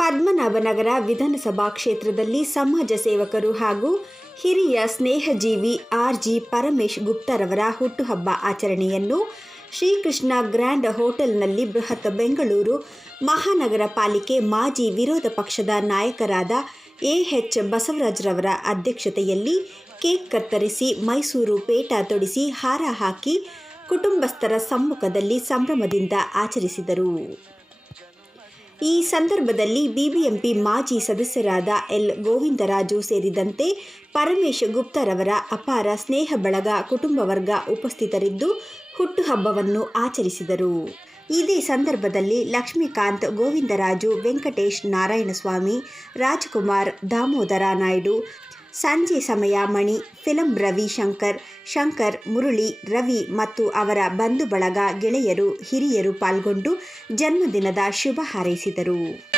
ಪದ್ಮನಾಭನಗರ ವಿಧಾನಸಭಾ ಕ್ಷೇತ್ರದಲ್ಲಿ ಸಮಾಜ ಸೇವಕರು ಹಾಗೂ ಹಿರಿಯ ಸ್ನೇಹಜೀವಿ ಆರ್ ಜಿ ಪರಮೇಶ್ ಗುಪ್ತರವರ ಹುಟ್ಟುಹಬ್ಬ ಆಚರಣೆಯನ್ನು ಶ್ರೀಕೃಷ್ಣ ಗ್ರ್ಯಾಂಡ್ ಹೋಟೆಲ್ನಲ್ಲಿ ಬೃಹತ್ ಬೆಂಗಳೂರು ಮಹಾನಗರ ಪಾಲಿಕೆ ಮಾಜಿ ವಿರೋಧ ಪಕ್ಷದ ನಾಯಕರಾದ ಎ ಎಚ್ ಬಸವರಾಜ್ರವರ ಅಧ್ಯಕ್ಷತೆಯಲ್ಲಿ ಕೇಕ್ ಕತ್ತರಿಸಿ ಮೈಸೂರು ಪೇಟ ತೊಡಿಸಿ ಹಾರ ಹಾಕಿ ಕುಟುಂಬಸ್ಥರ ಸಮ್ಮುಖದಲ್ಲಿ ಸಂಭ್ರಮದಿಂದ ಆಚರಿಸಿದರು. ಈ ಸಂದರ್ಭದಲ್ಲಿ ಬಿಬಿಎಂಪಿ ಮಾಜಿ ಸದಸ್ಯರಾದ ಎಲ್. ಗೋವಿಂದರಾಜು ಸೇರಿದಂತೆ ಪರಮೇಶ್ ಗುಪ್ತರವರ ಅಪಾರ ಸ್ನೇಹ ಬಳಗ ಕುಟುಂಬ ವರ್ಗ ಉಪಸ್ಥಿತರಿದ್ದು ಹುಟ್ಟುಹಬ್ಬವನ್ನು ಆಚರಿಸಿದರು. ಇದೇ ಸಂದರ್ಭದಲ್ಲಿ ಲಕ್ಷ್ಮೀಕಾಂತ್, ಗೋವಿಂದರಾಜು, ವೆಂಕಟೇಶ್ ನಾರಾಯಣಸ್ವಾಮಿ, ರಾಜ್ಕುಮಾರ್, ದಾಮೋದರ ನಾಯ್ಡು, ಸಂಜೆ ಸಮಯ ಮಣಿ, ಫಿಲಂ ರವಿ ಶಂಕರ್ ಶಂಕರ್ ಮುರಳಿ, ರವಿ ಮತ್ತು ಅವರ ಬಂಧು ಬಳಗ ಗೆಳೆಯರು, ಹಿರಿಯರು ಪಾಲ್ಗೊಂಡು ಜನ್ಮದಿನದ ಶುಭ ಹಾರೈಸಿದರು.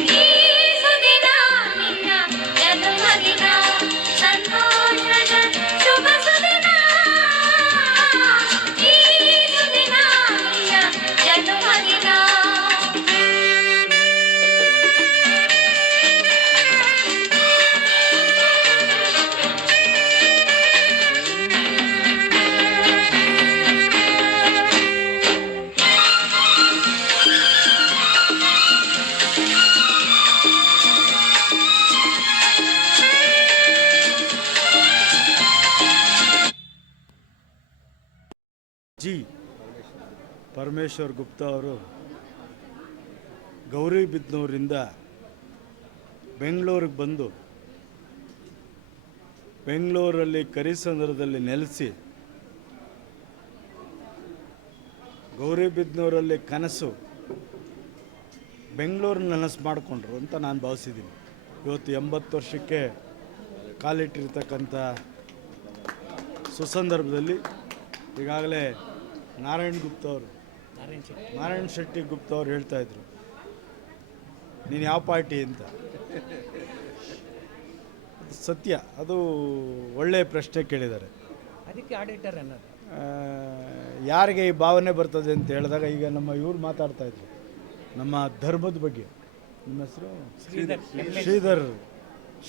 ಪರಮೇಶ್ವರ್ ಗುಪ್ತಾ ಅವರು ಗೌರಿಬಿದ್ನೂರಿಂದ ಬೆಂಗಳೂರಿಗೆ ಬಂದು ಬೆಂಗಳೂರಲ್ಲಿ ಕರಿಸಂದ್ರದಲ್ಲಿ ನೆಲೆಸಿ ಗೌರಿಬಿದ್ನೂರಲ್ಲಿ ಕನಸು ಬೆಂಗಳೂರು ನನಸು ಮಾಡಿಕೊಂಡ್ರು ಅಂತ ನಾನು ಭಾವಿಸಿದ್ದೀನಿ. ಇವತ್ತು ಎಂಬತ್ತು ವರ್ಷಕ್ಕೆ ಕಾಲಿಟ್ಟಿರ್ತಕ್ಕಂಥ ಸುಸಂದರ್ಭದಲ್ಲಿ ಈಗಾಗಲೇ ನಾರಾಯಣ್ ಗುಪ್ತ ಅವರು ನಾರಾಯಣ್ ಶೆಟ್ಟಿ ಗುಪ್ತ ಅವ್ರು ಹೇಳ್ತಾ ಇದ್ರು ನೀನು ಯಾವ ಪಾರ್ಟಿ ಅಂತ? ಸತ್ಯ ಅದು ಒಳ್ಳೆಯ ಪ್ರಶ್ನೆ ಕೇಳಿದ್ದಾರೆ. ಅದಕ್ಕೆ ಆಡಿಟರ್ ಅನ್ನೋದು. ಯಾರಿಗೆ ಈ ಭಾವನೆ ಬರ್ತದೆ ಅಂತ ಹೇಳಿದಾಗ ಈಗ ನಮ್ಮ ಇವ್ರು ಮಾತಾಡ್ತಾ ಇದ್ರು. ನಮ್ಮ ಧರ್ಮದ ಬಗ್ಗೆ. ನಿಮ್ಮ ಹೆಸರು? ಶ್ರೀಧರ್. ಶ್ರೀಧರ್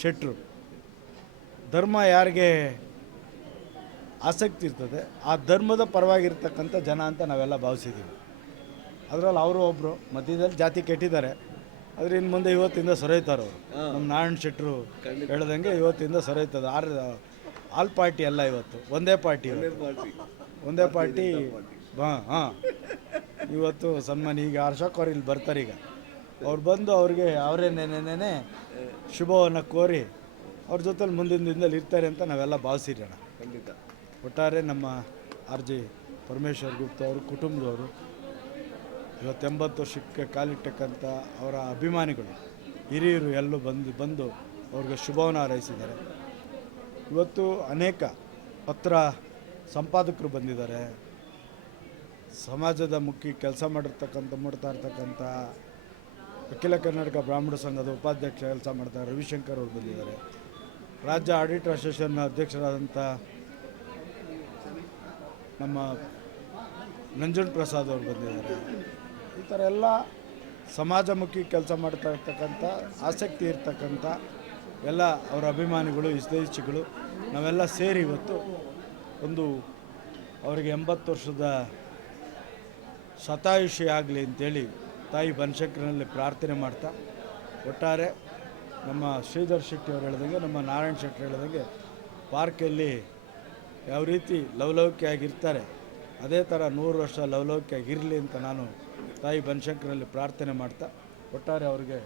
ಶೆಟ್ರು. ಧರ್ಮ ಯಾರಿಗೆ ಆಸಕ್ತಿ ಇರ್ತದೆ ಆ ಧರ್ಮದ ಪರವಾಗಿರ್ತಕ್ಕಂಥ ಜನ ಅಂತ ನಾವೆಲ್ಲ ಭಾವಿಸಿದ್ದೀವಿ. ಅದರಲ್ಲಿ ಅವರು ಒಬ್ಬರು ಮಧ್ಯದಲ್ಲಿ ಜಾತಿ ಕೆಟ್ಟಿದ್ದಾರೆ. ಆದರೆ ಇನ್ನು ಮುಂದೆ ಇವತ್ತಿಂದ ಸೊರೈತಾರೆ ಅವರು. ನಮ್ಮ ನಾರಾಯಣ್ ಶೆಟ್ರು ಹೇಳ್ದಂಗೆ ಇವತ್ತಿಂದ ಸೊರೈತದ. ಆರ್ ಆಲ್ ಪಾರ್ಟಿ ಅಲ್ಲ ಇವತ್ತು. ಒಂದೇ ಪಾರ್ಟಿ ಒಂದೇ ಪಾರ್ಟಿ. ಹಾಂ ಹಾಂ. ಇವತ್ತು ಸನ್ಮಾನ ಈಗ ಅರ್ಷಕ್ ಅವ್ರು ಇಲ್ಲಿ ಬರ್ತಾರೆ ಈಗ. ಅವ್ರು ಬಂದು ಅವ್ರಿಗೆ ಅವರೇ ನೆನೆನೇ ಶುಭವನ್ನು ಕೋರಿ ಅವ್ರ ಜೊತೆಲಿ ಮುಂದಿನ ದಿನದಲ್ಲಿ ಇರ್ತಾರೆ ಅಂತ ನಾವೆಲ್ಲ ಭಾವಿಸಿರೋಣ. ಖಂಡಿತ. ಒಟ್ಟಾರೆ ನಮ್ಮ ಆರ್ ಜಿ ಪರಮೇಶ್ವರ್ ಗುಪ್ತ ಅವರು ಕುಟುಂಬದವರು ಇವತ್ತು ಎಂಬತ್ತು ವರ್ಷಕ್ಕೆ ಕಾಲಿಟ್ಟಕ್ಕಂಥ ಅವರ ಅಭಿಮಾನಿಗಳು ಹಿರಿಯರು ಎಲ್ಲೂ ಬಂದು ಬಂದು ಅವ್ರಿಗೆ ಶುಭವನ್ನು ಹಾರೈಸಿದ್ದಾರೆ. ಇವತ್ತು ಅನೇಕ ಪತ್ರ ಸಂಪಾದಕರು ಬಂದಿದ್ದಾರೆ. ಸಮಾಜದ ಮುಖ್ಯ ಕೆಲಸ ಮಾಡಿರ್ತಕ್ಕಂಥ ಮಾಡ್ತಾ ಇರ್ತಕ್ಕಂಥ ಅಖಿಲ ಕರ್ನಾಟಕ ಬ್ರಾಹ್ಮಣ ಸಂಘದ ಉಪಾಧ್ಯಕ್ಷ ಕೆಲಸ ಮಾಡ್ತಾರೆ ರವಿಶಂಕರ್ ಅವರು ಬಂದಿದ್ದಾರೆ. ರಾಜ್ಯ ಆಡಿಟರ್ ಅಸೋಸಿಯೇಷನ್ ಅಧ್ಯಕ್ಷರಾದಂಥ ನಮ್ಮ ನಂಜನ್ ಪ್ರಸಾದ್ ಅವರು ಬಂದಿದ್ದಾರೆ. ಈ ಥರ ಎಲ್ಲ ಸಮಾಜಮುಖಿ ಕೆಲಸ ಮಾಡ್ತಾ ಇರ್ತಕ್ಕಂಥ, ಆಸಕ್ತಿ ಇರ್ತಕ್ಕಂಥ ಎಲ್ಲ ಅವರ ಅಭಿಮಾನಿಗಳು ಹಿತೈಷಿಗಳು ನಾವೆಲ್ಲ ಸೇರಿ ಇವತ್ತು ಒಂದು ಅವರಿಗೆ ಎಂಬತ್ತು ವರ್ಷದ ಶತಾಯುಷಿ ಆಗಲಿ ಅಂತೇಳಿ ತಾಯಿ ಬನಶಂಕರನಲ್ಲಿ ಪ್ರಾರ್ಥನೆ ಮಾಡ್ತಾ, ಒಟ್ಟಾರೆ ನಮ್ಮ ಶ್ರೀಧರ್ ಶೆಟ್ಟಿ ಅವರು ಹೇಳಿದಂಗೆ, ನಮ್ಮ ನಾರಾಯಣ ಶೆಟ್ಟಿ ಹೇಳಿದಂಗೆ ಪಾರ್ಕಲ್ಲಿ ಯಾವ ರೀತಿ ಲವಲವಿಕೆಯಾಗಿರ್ತಾರೆ ಅದೇ ಥರ ನೂರು ವರ್ಷ ಲವಲವಿಕೆಯಾಗಿರಲಿ ಅಂತ ನಾನು ತಾಯಿ ಬನಶಂಕರಲ್ಲಿ ಪ್ರಾರ್ಥನೆ ಮಾಡ್ತಾ ಒಟ್ಟಾರೆ ಅವರಿಗೆ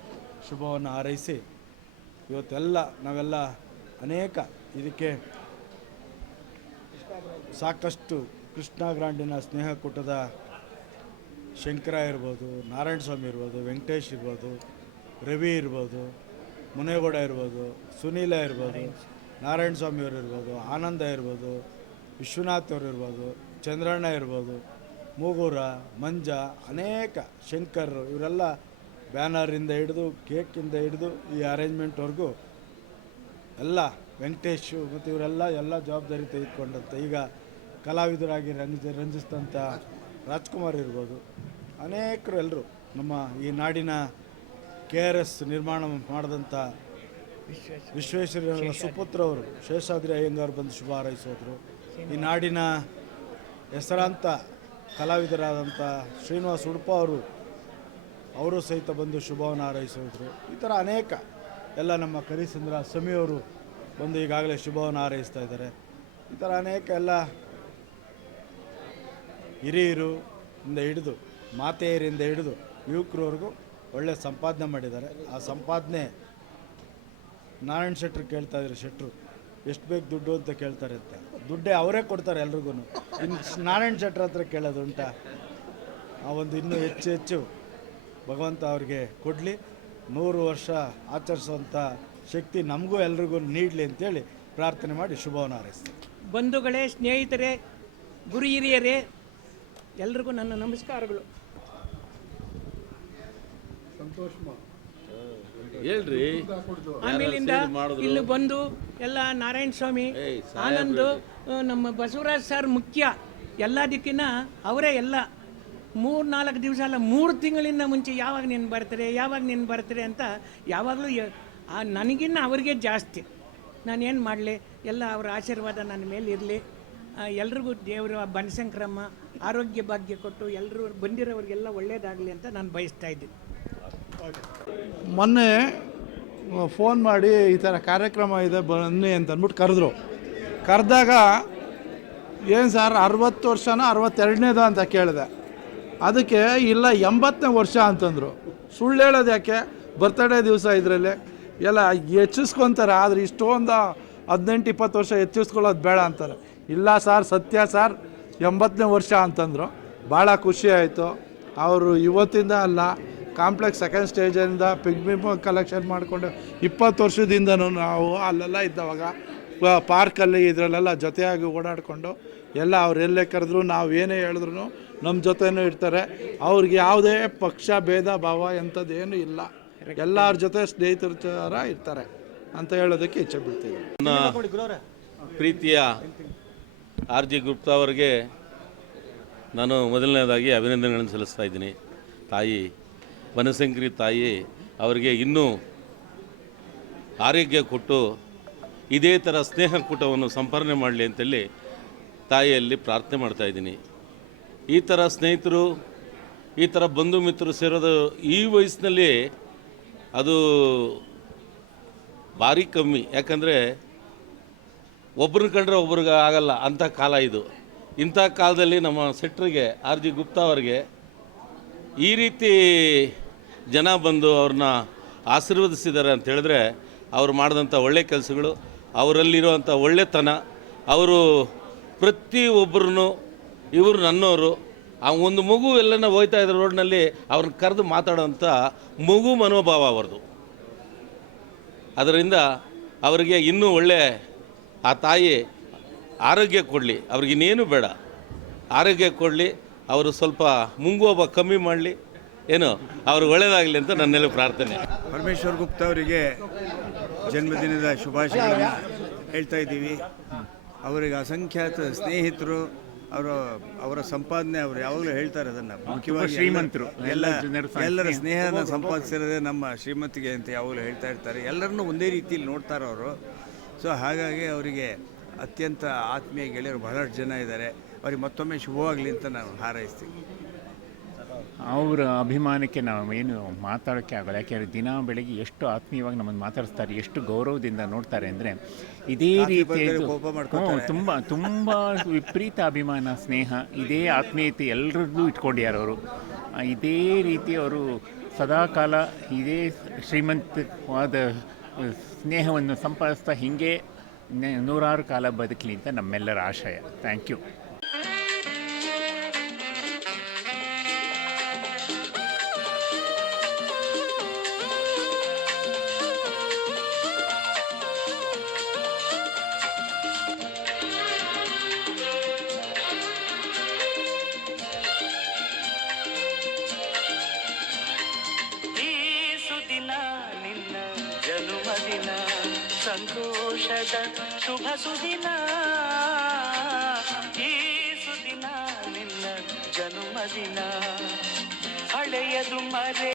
ಶುಭವನ್ನು ಹಾರೈಸಿ ಇವತ್ತೆಲ್ಲ ನಾವೆಲ್ಲ ಅನೇಕ ಇದಕ್ಕೆ ಸಾಕಷ್ಟು ಕೃಷ್ಣ ಗ್ರಾಂಡಿನ ಸ್ನೇಹಕೂಟದ ಶಂಕರ ಇರ್ಬೋದು, ನಾರಾಯಣ ಸ್ವಾಮಿ ಇರ್ಬೋದು, ವೆಂಕಟೇಶ್ ಇರ್ಬೋದು, ರವಿ ಇರ್ಬೋದು, ಮುನೇಗೌಡ ಇರ್ಬೋದು, ಸುನೀಲ ಇರ್ಬೋದು, ನಾರಾಯಣ ಸ್ವಾಮಿಯವರು ಇರ್ಬೋದು, ಆನಂದ ಇರ್ಬೋದು, ವಿಶ್ವನಾಥ್ ಅವರು ಇರ್ಬೋದು, ಚಂದ್ರಣ್ಣ ಇರ್ಬೋದು ಮೂಗೂರ, ಮಂಜ, ಅನೇಕ ಶಂಕರ್ ಇವರೆಲ್ಲ ಬ್ಯಾನರಿಂದ ಹಿಡಿದು ಕೇಕಿಂದ ಹಿಡಿದು ಈ ಅರೇಂಜ್ಮೆಂಟ್ವರೆಗೂ ಎಲ್ಲ ವೆಂಕಟೇಶು ಮತ್ತು ಇವರೆಲ್ಲ ಎಲ್ಲ ಜವಾಬ್ದಾರಿ ತೆಗೆದುಕೊಂಡಂತೆ. ಈಗ ಕಲಾವಿದರಾಗಿ ರಂಜ ರಂಜಿಸಿದಂಥ ರಾಜ್ಕುಮಾರ್ ಇರ್ಬೋದು. ಅನೇಕರು ಎಲ್ಲರೂ ನಮ್ಮ ಈ ನಾಡಿನ ಕೆ ಆರ್ ಎಸ್ ನಿರ್ಮಾಣ ಮಾಡಿದಂಥ ವಿಶ್ವೇಶ್ವರ ಸುಪುತ್ರ ಅವರು, ಶೇಷಾದ್ರಿ ಅಯ್ಯಂಗಾರ್ ಬಂದು ಶುಭ ಹಾರೈಸೋದ್ರು. ಈ ನಾಡಿನ ಹೆಸರಾಂತ ಕಲಾವಿದರಾದಂಥ ಶ್ರೀನಿವಾಸ್ ಉಡುಪ ಅವರು ಅವರು ಸಹಿತ ಬಂದು ಶುಭವನ್ನು ಹಾರೈಸಿದ್ರು ಈ ಥರ ಅನೇಕ ಎಲ್ಲ ನಮ್ಮ ಕರಿಸಂದ್ರ ಸಮಿಯವರು ಬಂದು ಈಗಾಗಲೇ ಶುಭವನ್ನು ಹಾರೈಸ್ತಾ ಇದ್ದಾರೆ. ಈ ಥರ ಅನೇಕ ಎಲ್ಲ ಹಿರಿಯರು ಇಂದ ಹಿಡಿದು, ಮಾತೆಯರಿಂದ ಹಿಡಿದು ಯುವಕರವರೆಗೂ ಒಳ್ಳೆ ಸಂಪಾದನೆ ಮಾಡಿದ್ದಾರೆ. ಆ ಸಂಪಾದನೆ ನಾರಾಯಣ ಶೆಟ್ಟರು ಕೇಳ್ತಾ ಇದ್ರು ಶೆಟ್ರು ಎಷ್ಟು ಬೇಕು ದುಡ್ಡು ಅಂತ ಕೇಳ್ತಾರೆ ಅಂತ ದುಡ್ಡೇ ಅವರೇ ಕೊಡ್ತಾರೆ ಎಲ್ರಿಗೂ. ಇನ್ನು ನಾರಾಯಣ ಶೆಟ್ರ್ ಹತ್ರ ಕೇಳೋದು ಉಂಟಾ? ಆ ಒಂದು ಇನ್ನೂ ಹೆಚ್ಚು ಹೆಚ್ಚು ಭಗವಂತ ಅವ್ರಿಗೆ ಕೊಡಲಿ. ನೂರು ವರ್ಷ ಆಚರಿಸುವಂಥ ಶಕ್ತಿ ನಮಗೂ ಎಲ್ರಿಗೂ ನೀಡಲಿ ಅಂತೇಳಿ ಪ್ರಾರ್ಥನೆ ಮಾಡಿ ಶುಭವನ್ನು ಹಾರೈಸ್ತೀನಿ. ಬಂಧುಗಳೇ ಸ್ನೇಹಿತರೇ ಗುರು ಹಿರಿಯರೇ ಎಲ್ರಿಗೂ ನನ್ನ ನಮಸ್ಕಾರಗಳು. ಹೇಳ್ರಿ. ಆಮೇಲಿಂದ ಇಲ್ಲಿ ಬಂದು ಎಲ್ಲ ನಾರಾಯಣ ಸ್ವಾಮಿ ಆನಂದ್ ನಮ್ಮ ಬಸವರಾಜ್ ಸರ್ ಮುಖ್ಯ. ಎಲ್ಲದಕ್ಕಿಂತ ಅವರೇ ಎಲ್ಲ. ಮೂರು ನಾಲ್ಕು ದಿವಸ ಅಲ್ಲ ಮೂರು ತಿಂಗಳಿಂದ ಮುಂಚೆ ಯಾವಾಗ ನೀನು ಬರ್ತಾರೆ ಯಾವಾಗ ನೀನು ಬರ್ತಾರೆ ಅಂತ ಯಾವಾಗಲೂ ನನಗಿನ್ನ ಅವ್ರಿಗೆ ಜಾಸ್ತಿ. ನಾನೇನು ಮಾಡಲಿ ಎಲ್ಲ ಅವರ ಆಶೀರ್ವಾದ ನನ್ನ ಮೇಲೆ ಇರಲಿ. ಎಲ್ರಿಗೂ ದೇವರು ಬನಶಂಕರಮ್ಮ ಆರೋಗ್ಯ ಭಾಗ್ಯ ಕೊಟ್ಟು ಎಲ್ಲರೂ ಬಂದಿರೋರಿಗೆಲ್ಲ ಒಳ್ಳೇದಾಗಲಿ ಅಂತ ನಾನು ಬಯಸ್ತಾ ಇದ್ದೀನಿ. ಮೊನ್ನೆ ಫೋನ್ ಮಾಡಿ ಈ ಥರ ಕಾರ್ಯಕ್ರಮ ಇದೆ, ಬನ್ನಿ ಅಂತ ಅಂದ್ಬಿಟ್ಟು ಕರೆದ್ರು. ಕರೆದಾಗ, ಏನು ಸರ್, ಅರವತ್ತು ವರ್ಷನ, ಅರವತ್ತೆರಡನೇದು ಅಂತ ಕೇಳಿದೆ. ಅದಕ್ಕೆ, ಇಲ್ಲ, ಎಂಬತ್ತನೇ ವರ್ಷ ಅಂತಂದರು. ಸುಳ್ಳು ಹೇಳೋದು ಯಾಕೆ? ಬರ್ತಡೇ ದಿವಸ ಇದರಲ್ಲಿ. ಎಲ್ಲ ಹೆಚ್ಚಿಸ್ಕೊತಾರೆ ಆದರೆ ಇಷ್ಟೊಂದು ಹದಿನೆಂಟು, ಇಪ್ಪತ್ತು ವರ್ಷ ಹೆಚ್ಚಿಸ್ಕೊಳ್ಳೋದು ಬೇಡ ಅಂತಾರೆ. ಇಲ್ಲ ಸರ್, ಸತ್ಯ ಸರ್, ಎಂಬತ್ತನೇ ವರ್ಷ ಅಂತಂದರು. ಭಾಳ ಖುಷಿ ಆಯಿತು. ಅವರು ಇವತ್ತಿಂದ ಅಲ್ಲ ಕಾಂಪ್ಲೆಕ್ಸ್ ಸೆಕೆಂಡ್ ಸ್ಟೇಜಿಂದ ಪಿಗ್ಮಿ ಕಲೆಕ್ಷನ್ ಮಾಡಿಕೊಂಡು ಇಪ್ಪತ್ತು ವರ್ಷದಿಂದನೂ ನಾವು ಅಲ್ಲೆಲ್ಲ ಇದ್ದವಾಗ ಪಾರ್ಕಲ್ಲಿ ಇದರಲ್ಲೆಲ್ಲ ಜೊತೆಯಾಗಿ ಓಡಾಡಿಕೊಂಡು ಎಲ್ಲ ಅವ್ರು ಎಲ್ಲೇ ಕರೆದ್ರು, ನಾವು ಏನೇ ಹೇಳಿದ್ರು ನಮ್ಮ ಜೊತೆನೂ ಇರ್ತಾರೆ. ಅವ್ರಿಗೆ ಯಾವುದೇ ಪಕ್ಷ, ಭೇದ, ಭಾವ ಎಂಥದ್ದು ಏನೂ ಇಲ್ಲ. ಎಲ್ಲರ ಜೊತೆ ಸ್ನೇಹಿತರ ಥರ ಇರ್ತಾರೆ ಅಂತ ಹೇಳೋದಕ್ಕೆ ಇಚ್ಛೆ ಬಿಡ್ತೀವಿ ಪ್ರೀತಿಯ ಆರ್ ಜಿ ಗುಪ್ತಾ ಅವರಿಗೆ ನಾನು ಮೊದಲನೇದಾಗಿ ಅಭಿನಂದನೆಗಳನ್ನು ಸಲ್ಲಿಸ್ತಾ ಇದ್ದೀನಿ. ತಾಯಿ ಬನಶಂಕರಿ ತಾಯಿ ಅವರಿಗೆ ಇನ್ನೂ ಆರೋಗ್ಯ ಕೊಟ್ಟು ಇದೇ ಥರ ಸ್ನೇಹಕೂಟವನ್ನು ಸಂಪಾದನೆ ಮಾಡಲಿ ಅಂತೇಳಿ ತಾಯಿಯಲ್ಲಿ ಪ್ರಾರ್ಥನೆ ಮಾಡ್ತಾ ಇದ್ದೀನಿ. ಈ ಥರ ಸ್ನೇಹಿತರು, ಈ ಥರ ಬಂಧು ಮಿತ್ರರು ಸೇರೋದು ಈ ವಯಸ್ಸಿನಲ್ಲಿ ಅದು ಭಾರಿ ಕಮ್ಮಿ. ಯಾಕಂದರೆ ಒಬ್ರನ್ನ ಕಂಡ್ರೆ ಒಬ್ರಿಗೆ ಆಗಲ್ಲ, ಅಂಥ ಕಾಲ ಇದು. ಇಂಥ ಕಾಲದಲ್ಲಿ ನಮ್ಮ ಸೆಟ್ರಿಗೆ, ಆರ್ ಜಿ ಗುಪ್ತಾ ಅವರಿಗೆ ಈ ರೀತಿ ಜನ ಬಂದು ಅವ್ರನ್ನ ಆಶೀರ್ವದಿಸಿದ್ದಾರೆ ಅಂತ ಹೇಳಿದ್ರೆ ಅವರು ಮಾಡಿದಂಥ ಒಳ್ಳೆ ಕೆಲಸಗಳು, ಅವರಲ್ಲಿರುವಂಥ ಒಳ್ಳೆತನ, ಅವರು ಪ್ರತಿ ಒಬ್ಬರನ್ನು ಇವರು ನನ್ನವರು ಆ ಒಂದು ಮಗು ಎಲ್ಲನ ಹೋಯ್ತಾ ಇದ್ದ ರೋಡ್ನಲ್ಲಿ ಅವ್ರನ್ನ ಕರೆದು ಮಾತಾಡೋಂಥ ಮಗು ಮನೋಭಾವ ಅವ್ರದ್ದು. ಅದರಿಂದ ಅವರಿಗೆ ಇನ್ನೂ ಒಳ್ಳೆ ಆ ತಾಯಿ ಆರೋಗ್ಯ ಕೊಡಲಿ ಅವ್ರಿಗಿನ್ನೇನು ಬೇಡ. ಆರೋಗ್ಯ ಕೊಡಲಿ, ಅವರು ಸ್ವಲ್ಪ ಮುಂಗೋಬ ಕಮ್ಮಿ ಮಾಡಲಿ. ಏನು ಅವ್ರಿಗೆ ಒಳ್ಳೇದಾಗಲಿ ಅಂತ ನನ್ನೆಲ್ಲ ಪ್ರಾರ್ಥನೆ. ಪರಮೇಶ್ವರ್ ಗುಪ್ತ ಅವರಿಗೆ ಜನ್ಮದಿನದ ಶುಭಾಶಯ ಹೇಳ್ತಾ ಇದ್ದೀವಿ. ಅವರಿಗೆ ಅಸಂಖ್ಯಾತ ಸ್ನೇಹಿತರು ಅವರು ಅವರ ಸಂಪಾದನೆ ಅವರು ಯಾವಾಗಲೂ ಹೇಳ್ತಾರೆ ಅದನ್ನು. ಮುಖ್ಯವಾಗಿ ಶ್ರೀಮಂತರು. ಎಲ್ಲ ಎಲ್ಲರ ಸ್ನೇಹನ ಸಂಪಾದಿಸಿರೋದೇ ನಮ್ಮ ಶ್ರೀಮಂತಿಗೆ ಅಂತ ಯಾವಾಗಲೂ ಹೇಳ್ತಾ ಇರ್ತಾರೆ. ಎಲ್ಲರನ್ನೂ ಒಂದೇ ರೀತಿಯಲ್ಲಿ ನೋಡ್ತಾರೆ ಅವರು. ಸೊ ಹಾಗಾಗಿ ಅವರಿಗೆ ಅತ್ಯಂತ ಆತ್ಮೀಯ ಗೆಳೆಯರು ಬಹಳಷ್ಟು ಜನ ಇದ್ದಾರೆ. ಅವ್ರಿಗೆ ಮತ್ತೊಮ್ಮೆ ಶುಭವಾಗಲಿ ಅಂತ ನಾನು ಹಾರೈಸ್ತೀನಿ. ಅವರ ಅಭಿಮಾನಕ್ಕೆ ನಾವು ಏನು ಮಾತಾಡೋಕ್ಕೆ ಆಗೋಲ್ಲ. ಯಾಕೆಂದರೆ ದಿನ ಬೆಳಗ್ಗೆ ಎಷ್ಟು ಆತ್ಮೀಯವಾಗಿ ನಮ್ಮನ್ನು ಮಾತಾಡಿಸ್ತಾರೆ ಎಷ್ಟು ಗೌರವದಿಂದ ನೋಡ್ತಾರೆ ಅಂದರೆ ಇದೇ ರೀತಿ ತುಂಬ ತುಂಬ ವಿಪರೀತ ಅಭಿಮಾನ ಸ್ನೇಹ ಇದೇ ಆತ್ಮೀಯತೆ ಎಲ್ಲರದ್ದು ಇಟ್ಕೊಂಡಿದ್ದಾರೆ ಅವರು. ಇದೇ ರೀತಿ ಅವರು ಸದಾಕಾಲ ಇದೇ ಶ್ರೀಮಂತವಾದ ಸ್ನೇಹವನ್ನು ಸಂಪಾದಿಸ್ತಾ ಹೀಗೆ ನೂರಾರು ಕಾಲ ಬದುಕಲಿ ಅಂತ ನಮ್ಮೆಲ್ಲರ ಆಶಯ. ಥ್ಯಾಂಕ್ ಯು ಸಂತೋಷದ ಶುಭ ಸುದಿನ. ಈ ಸುದಿನ ನಿನ್ನ ಜನ್ಮದಿನ. ಹಳೆಯದು ಮರೆ